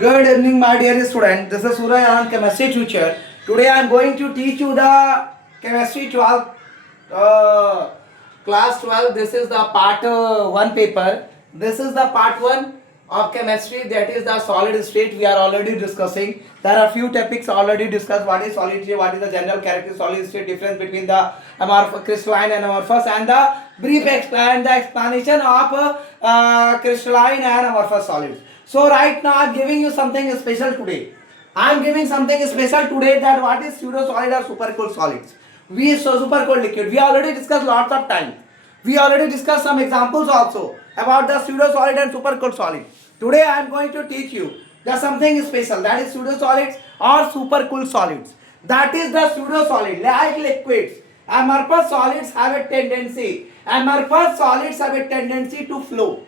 Good evening, my dear student. This is Suraj Anand, chemistry teacher. Today I am going to teach you the chemistry 12, class 12. This is the part 1 paper. This is the part 1 of chemistry. That is the solid state. We are already discussing. There are few topics already discussed. What is solid state? What is the general character solid state? Difference between the crystalline and amorphous, and the brief explanation of crystalline and amorphous solids. So right now I am giving you something special today. I am giving something special today, that what is pseudo solid or supercooled solids. Supercooled liquid. We already discussed lots of time. We already discussed some examples also about the pseudo solid and supercooled solid. Today I am going to teach you the something special, that is pseudo solids or supercooled solids. That is the pseudo solid like liquids. Amorphous solids have a tendency to flow.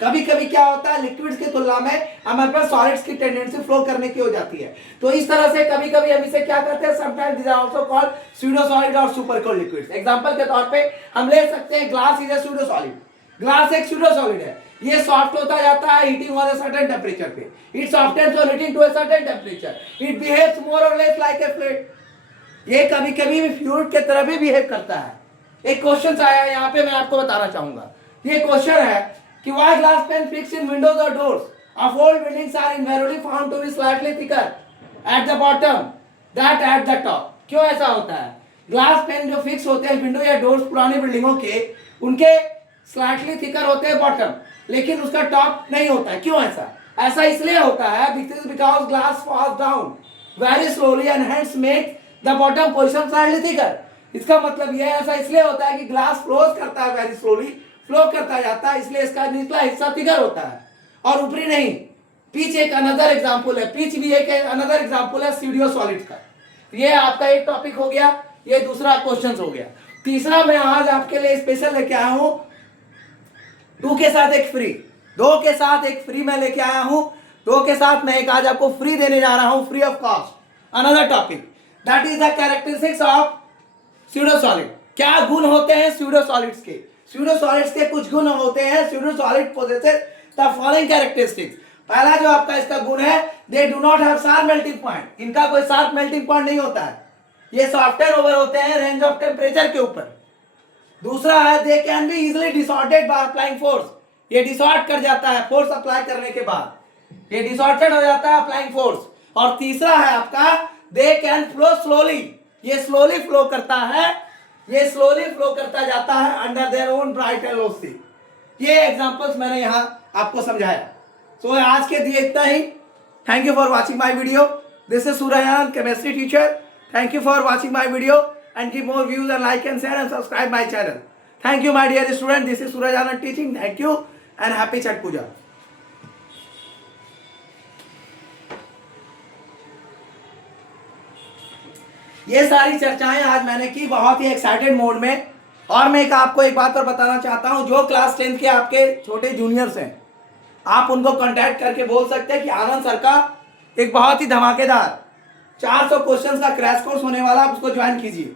कभी कभी क्या होता है, liquids की तुलना में हमारे पास solids की टेंडेंसी फ्लो करने की हो जाती है. तो इस तरह से कभी कभी हम इसे क्या करते हैं, sometimes these are also called pseudo solid or supercooled liquids. Example के तौर पे हम ले सकते हैं glass is a pseudo solid. Glass एक स्यूडो सॉलिड है. ये सॉफ्ट होता जाता है heating on a certain temperature पे. It softens on heating to a certain temperature. It behaves more or less like a fluid. ये कभी कभी भी फ्लूइड की तरह भी बिहेव करता है. एक क्वेश्चन आया है यहाँ पे, मैं आपको बताना चाहूंगा. ये क्वेश्चन है कि why glass pen fixed in windows or doors of old buildings are invariably found to be slightly thicker at the bottom that at the top. क्यों ऐसा होता है? ग्लास पेन जो फिक्स होते हैं विंडो या डोर्स पुरानी बिल्डिंगों के, उनके स्लाइटली थिकर होते हैं बॉटम, लेकिन उसका टॉप नहीं होता है. क्यों ऐसा? ऐसा इसलिए होता है because glass falls down very slowly and hence make the bottom position slightly thicker. इसका मतलब यह ऐसा इसलिए होता है कि ग्लास फ्लोज करता है वेरी स्लोली, फ्लो करता जाता है, इसलिए इसका निचला हिस्सा थिकर होता है और ऊपरी नहीं. पिच एक अनदर एग्जांपल है. पिच भी एक अनदर एग्जांपल है स्यूडो सॉलिड का. ये आपका एक टॉपिक हो गया, ये दूसरा क्वेश्चन हो गया. तीसरा मैं आज आपके लिए स्पेशल लेके आया हूं, 2 के साथ एक फ्री. 2 के साथ एक फ्री मैं लेके आया हूं. 2 के साथ मैं एक आज आपको फ्री देने जा रहा हूं, free of cost. Another topic that is the characteristics of pseudo solid. क्या गुण होते हैं स्यूडो सॉलिड्स के? स्यूडो सॉलिड्स के कुछ गुण होते हैं. Pseudo solid possesses the following characteristics. पहला जो आपका इसका गुण है, they do not have sharp melting point. इनका कोई शार्प मेल्टिंग पॉइंट नहीं होता है. ये सॉफ्टवेयर ओवर होते हैं रेंज ऑफ टेम्परेचर के ऊपर. दूसरा है, they can be easily disordered by applying force. ये डिसऑर्ड कर जाता है फोर्स अप्लाई करने के बाद. ये डिसऑर्डेड हो जाता है अप्लाइंग फोर्स. और तीसरा है आपका, दे कैन फ्लो स्लोली. ये स्लोली फ्लो करता है, ये स्लोली फ्लो करता जाता है अंडर देयर ओन ब्राइट वेलोसिटी. ये एग्जांपल्स मैंने यहां आपको समझाया. सो आज के लिए इतना ही. Thank you for watching my video. This is Suraj Anand, chemistry teacher. Thank you for watching my video and give more views and like and share and subscribe my channel. Thank you my dear student. This is Suraj Anand teaching. Thank you and happy Chhath Puja. ये सारी चर्चाएं आज मैंने की बहुत ही excited mode में. और मैं आपको एक बात और बताना चाहता हूं, जो क्लास 10 के आपके छोटे जूनियर्स हैं, आप उनको कांटेक्ट करके बोल सकते हैं कि आनंद सर का एक बहुत ही धमाकेदार 400 क्वेश्चन का क्रैश कोर्स होने वाला, आप उसको ज्वाइन कीजिए.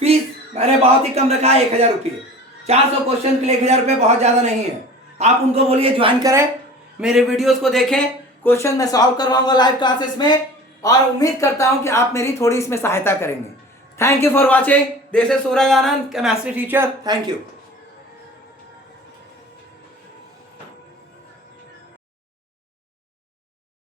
फीस मैंने बहुत ही कम रखा है, 1000 रुपये. 400 क्वेश्चन के लिए 1000 रुपये बहुत ज़्यादा नहीं है. आप उनको बोलिए ज्वाइन करें, मेरे वीडियोज़ को देखें, क्वेश्चन मैं सॉल्व करवाऊंगा लाइव क्लासेस में, और उम्मीद करता हूं कि आप मेरी थोड़ी इसमें सहायता करेंगे. Thank you for watching. This is Suraj Anand, chemistry teacher. Thank you.